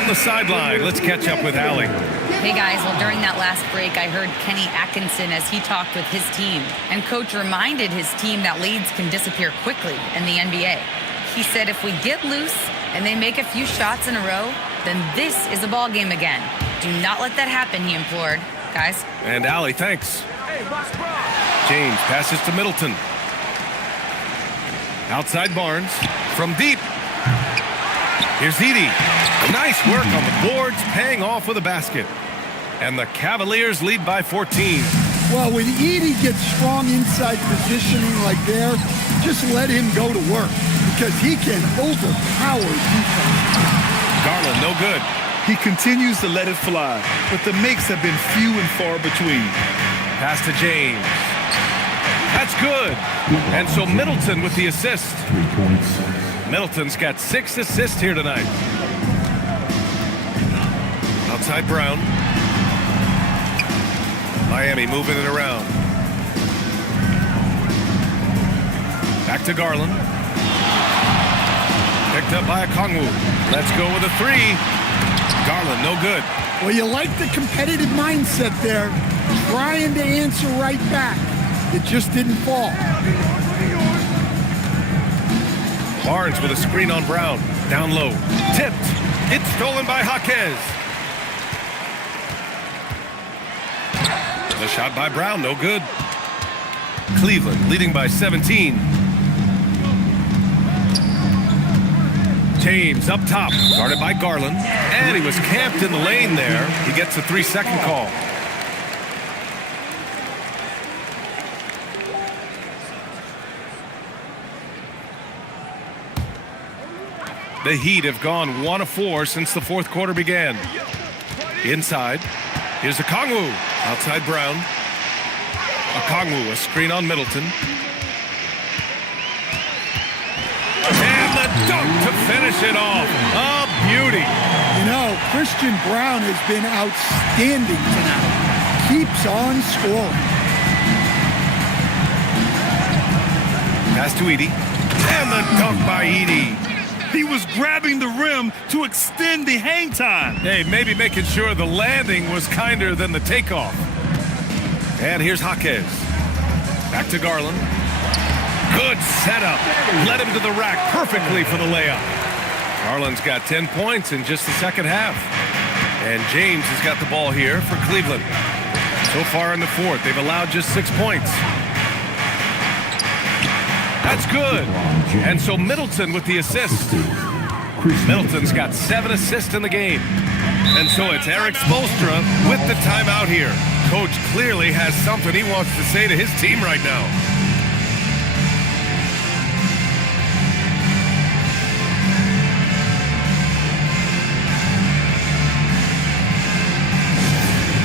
on the sideline. Let's catch up with Allie. Hey guys, well during that last break I heard Kenny Atkinson as he talked with his team, and coach reminded his team that leads can disappear quickly in the NBA. He said if we get loose and they make a few shots in a row, then this is a ball game again. Do not let that happen, he implored. Guys. And Allie, thanks. James passes to Middleton. Outside Barnes from deep. Here's Edie. Nice work on the boards, paying off with a basket. And the Cavaliers lead by 14. Well, when Edie gets strong inside positioning like there, just let him go to work because he can overpower defense. Garland, no good. He continues to let it fly, but the makes have been few and far between. Pass to James. That's good. And so Middleton with the assist. 3 points. Middleton's got 6 assists here tonight. Outside Brown. Miami moving it around. Back to Garland. Picked up by Okongwu. Let's go with a 3. Garland, no good. Well, you like the competitive mindset there, trying to answer right back. It just didn't fall. Barnes with a screen on Brown. Down low. Tipped. It's stolen by Jaquez. The shot by Brown, no good. Cleveland leading by 17. James up top, guarded by Garland. And he was camped in the lane there. He gets a 3-second call. The Heat have gone 1 of 4 since the fourth quarter began. Inside, here's Okongwu. Outside Brown. Okongwu, a screen on Middleton. And the dunk to finish it off. A beauty. You know, Christian Brown has been outstanding tonight. Keeps on scoring. Pass to Edie. And the dunk by Edie. He was grabbing the rim to extend the hang time. Hey, maybe making sure the landing was kinder than the takeoff. And here's Jaquez. Back to Garland. Good setup. Led him to the rack perfectly for the layup. Garland's got 10 points in just the second half. And James has got the ball here for Cleveland. So far in the fourth, they've allowed just 6 points. That's good. And so Middleton with the assist. Middleton's got 7 assists in the game. And so it's Eric Spoelstra with the timeout here. Coach clearly has something he wants to say to his team right now.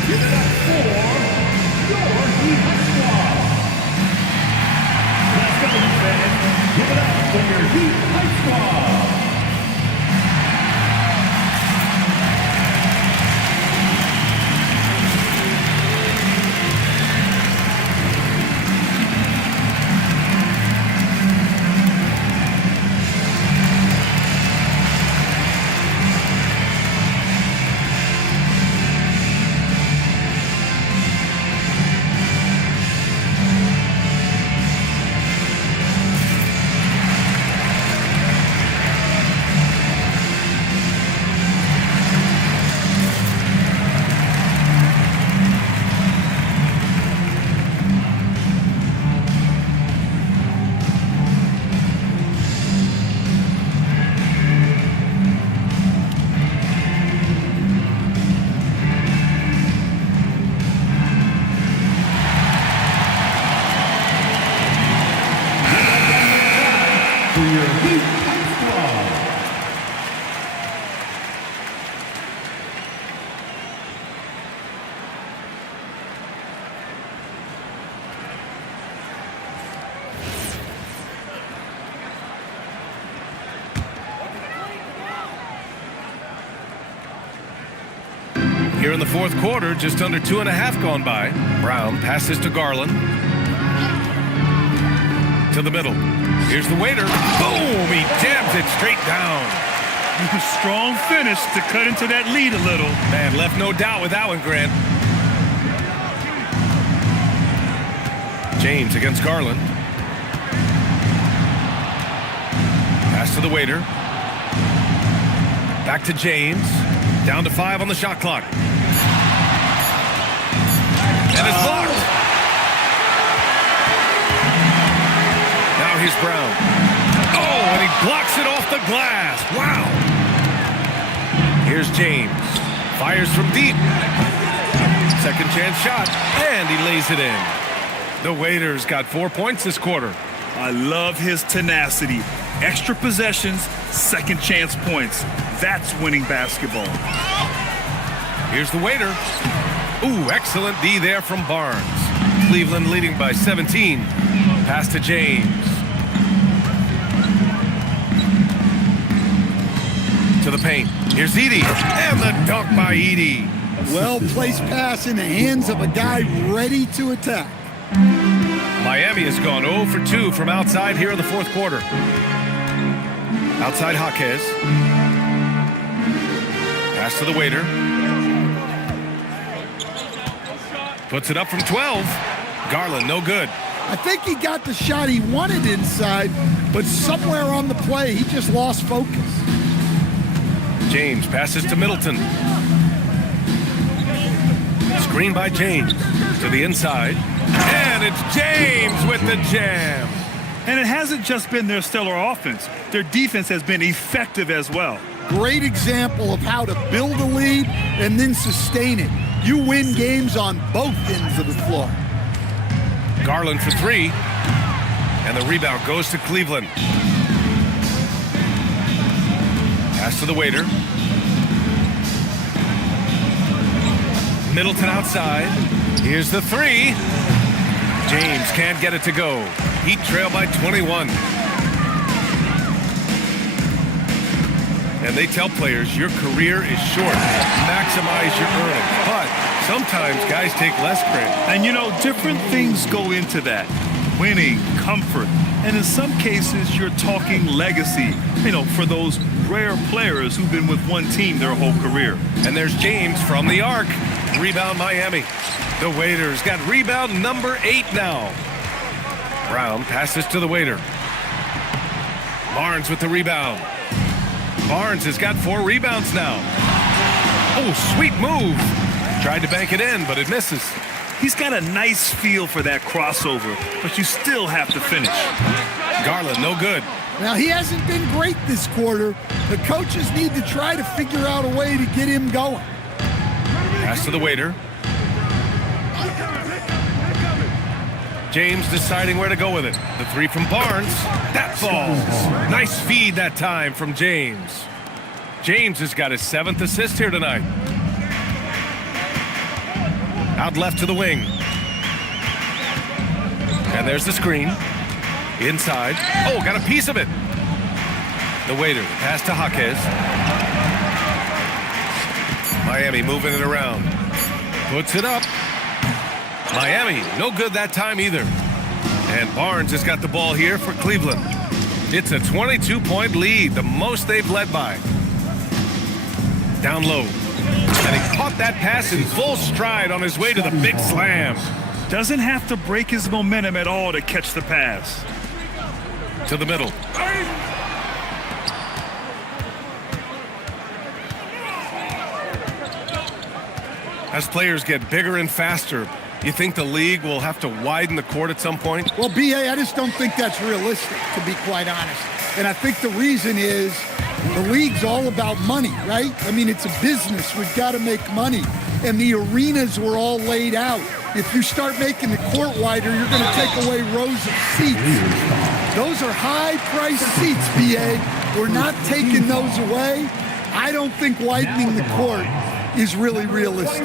Give it up for your Heat squad. Let's go, fans. Give it up for your Heat High Squad. Here in the fourth quarter, just under 2.5 gone by. Brown passes to Garland. To the middle. Here's the waiter. Boom! He jams it straight down. Strong finish to cut into that lead a little. Man, left no doubt with that one, Grant. James against Garland. Pass to the waiter. Back to James. Down to 5 on the shot clock. And it's blocked. Now here's Brown. Oh, and he blocks it off the glass. Wow. Here's James. Fires from deep. Second chance shot. And he lays it in. The Waiters got 4 points this quarter. I love his tenacity. Extra possessions, second chance points. That's winning basketball. Here's the Waiter. Ooh, excellent D there from Barnes. Cleveland leading by 17. Pass to James. To the paint. Here's Edey. And the dunk by Edey. Well-placed pass in the hands of a guy ready to attack. Miami has gone 0 for 2 from outside here in the fourth quarter. Outside Jaquez. Pass to the Waiter. Puts it up from 12. Garland, no good. I think he got the shot he wanted inside, but somewhere on the play, he just lost focus. James passes to Middleton. Screen by James to the inside. And it's James with the jam. And it hasn't just been their stellar offense. Their defense has been effective as well. Great example of how to build a lead and then sustain it. You win games on both ends of the floor. Garland for 3. And the rebound goes to Cleveland. Pass to the Waiter. Middleton outside. Here's the 3. James can't get it to go. Heat trail by 21. And they tell players your career is short. Maximize your earnings. But sometimes guys take less credit. And you know, different things go into that. Winning, comfort, and in some cases you're talking legacy. You know, for those rare players who've been with one team their whole career. And there's James from the arc. Rebound Miami. The Waiters got rebound number 8 now. Brown passes to the Waiter. Barnes with the rebound. Barnes has got 4 rebounds now. Oh, sweet move. Tried to bank it in, but it misses. He's got a nice feel for that crossover, but you still have to finish. Garland, no good. Now, he hasn't been great this quarter. The coaches need to try to figure out a way to get him going. Pass to the Waiter. James deciding where to go with it. The 3 from Barnes. That falls. Nice feed that time from James. James has got his 7th assist here tonight. Out left to the wing. And there's the screen. Inside. Oh, got a piece of it. The Waiter. Pass to Jaquez. Miami moving it around. Puts it up. Miami, no good that time either. And Barnes has got the ball here for Cleveland. It's a 22-point lead, the most they've led by. Down low. And he caught that pass in full stride on his way to the big slam. Doesn't have to break his momentum at all to catch the pass. To the middle. As players get bigger and faster, you think the league will have to widen the court at some point? Well, B.A., I just don't think that's realistic, to be quite honest. And I think the reason is the league's all about money, right? I mean, it's a business. We've got to make money. And the arenas were all laid out. If you start making the court wider, you're going to take away rows of seats. Those are high-priced seats, B.A. We're not taking those away. I don't think widening the court is really realistic.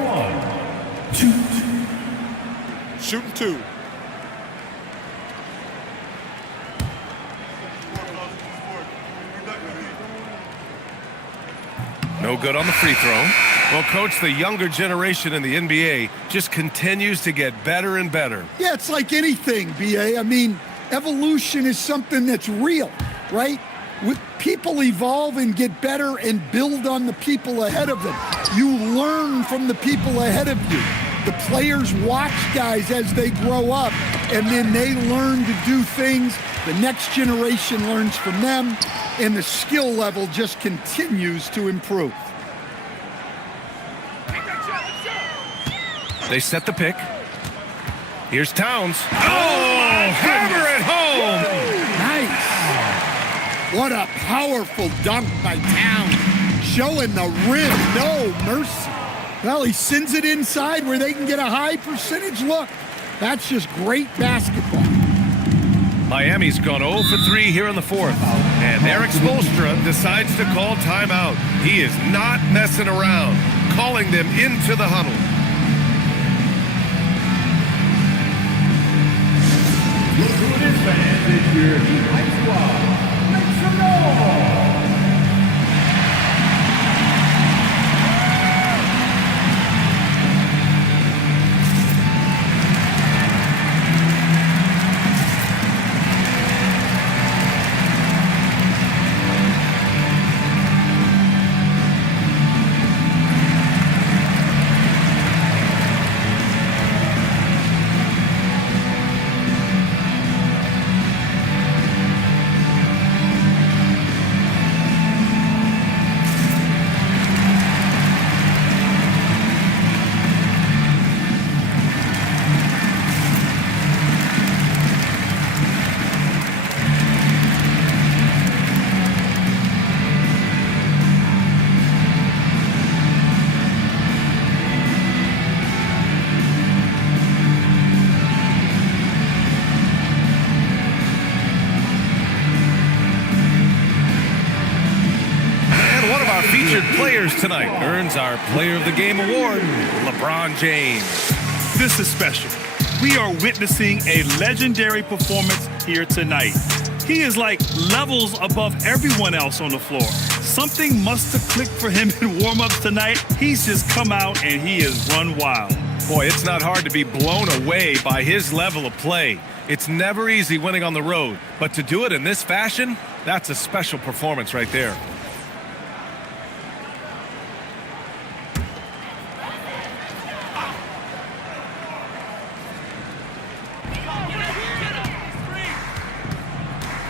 Shooting 2. No good on the free throw. Well, Coach, the younger generation in the NBA just continues to get better and better. Yeah, it's like anything, B.A. I mean, evolution is something that's real, right? People evolve and get better and build on the people ahead of them. You learn from the people ahead of you. The players watch guys as they grow up, and then they learn to do things. The next generation learns from them, and the skill level just continues to improve. They set the pick. Here's Towns. Oh, hammer it home! Nice. What a powerful dunk by Towns. Showing the rim, no mercy. Well, he sends it inside where they can get a high percentage look. That's just great basketball. Miami's gone 0 for 3 here in the fourth. And Eric Spoelstra decides to call timeout. He is not messing around, calling them into the huddle. Look who it is, fans. It's your Heat Light Squad. Make some noise. Players tonight earns our Player of the Game award, LeBron James. This is special. We are witnessing a legendary performance here tonight. He is like levels above everyone else on the floor. Something must have clicked for him in warm-ups tonight. He's just come out and he has run wild. Boy, it's not hard to be blown away by his level of play. It's never easy winning on the road, but to do it in this fashion, that's a special performance right there.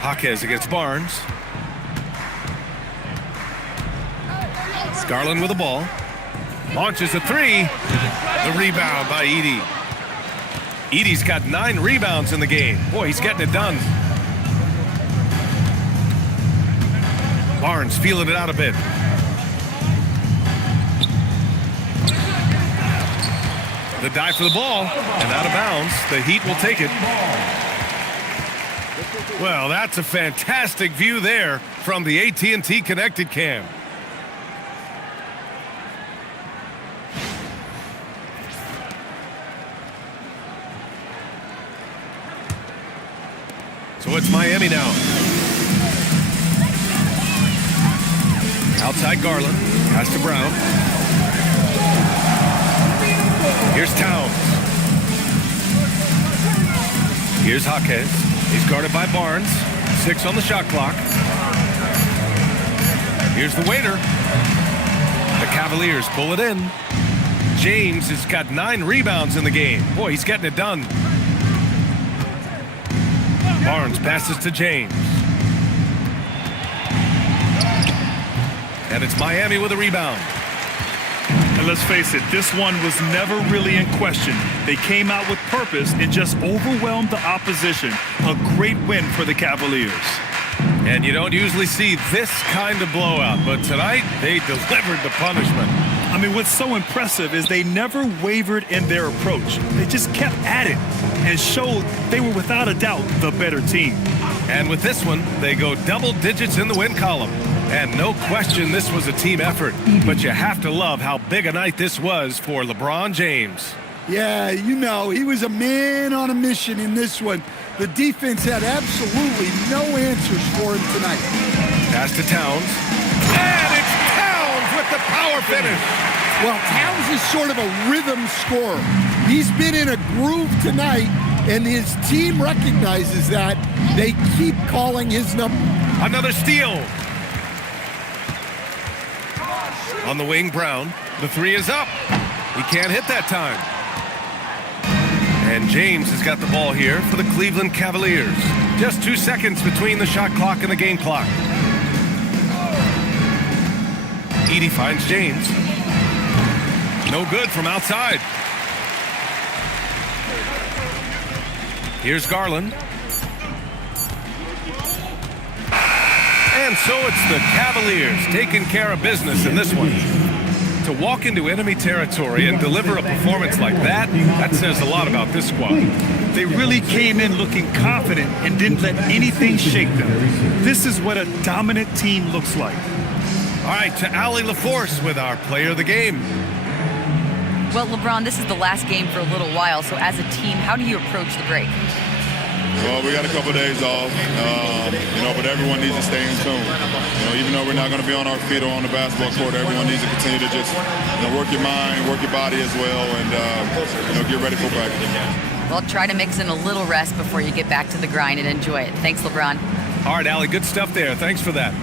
Jaquez against Barnes. Garland with the ball. Launches a three. The rebound by Edey. Edey's got 9 rebounds in the game. Boy, he's getting it done. Barnes feeling it out a bit. The dive for the ball, and out of bounds. The Heat will take it. Well, that's a fantastic view there from the AT&T Connected Cam. So it's Miami now. Outside Garland. Pass to Brown. Here's Towns. Here's Jaquez. He's guarded by Barnes. 6 on the shot clock. Here's the waiter. The Cavaliers pull it in. James has got 9 rebounds in the game. Boy, he's getting it done. Barnes passes to James. And it's Miami with a rebound. And let's face it, this one was never really in question. They came out with purpose and just overwhelmed the opposition. A great win for the Cavaliers. And you don't usually see this kind of blowout, but tonight they delivered the punishment. I mean, what's so impressive is they never wavered in their approach. They just kept at it and showed they were without a doubt the better team. And with this one, they go double digits in the win column. And no question this was a team effort, but you have to love how big a night this was for LeBron James. Yeah, you know, he was a man on a mission in this one. The defense had absolutely no answers for him tonight. Pass to Towns. And it's Towns with the power finish. Well, Towns is sort of a rhythm scorer. He's been in a groove tonight, and his team recognizes that. They keep calling his number. Another steal. On the wing, Brown. The three is up. He can't hit that time. And James has got the ball here for the Cleveland Cavaliers. Just 2 seconds between the shot clock and the game clock. Edey finds James. No good from outside. Here's Garland. And so it's the Cavaliers taking care of business in this one. To walk into enemy territory and deliver a performance like that, that says a lot about this squad. They really came in looking confident and didn't let anything shake them. This is what a dominant team looks like. All right, to Allie LaForce with our player of the game. Well, LeBron, this is the last game for a little while, so as a team, how do you approach the break? Well, we got a couple of days off, but everyone needs to stay in tune. Even though we're not going to be on our feet or on the basketball court, everyone needs to continue to just work your mind, work your body as well, and get ready for practice. Well, try to mix in a little rest before you get back to the grind and enjoy it. Thanks, LeBron. All right, Allie, good stuff there. Thanks for that.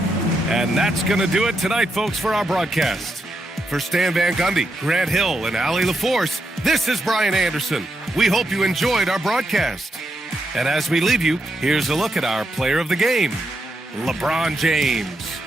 And that's going to do it tonight, folks, for our broadcast. For Stan Van Gundy, Grant Hill, and Allie LaForce, this is Brian Anderson. We hope you enjoyed our broadcast. And as we leave you, here's a look at our player of the game, LeBron James.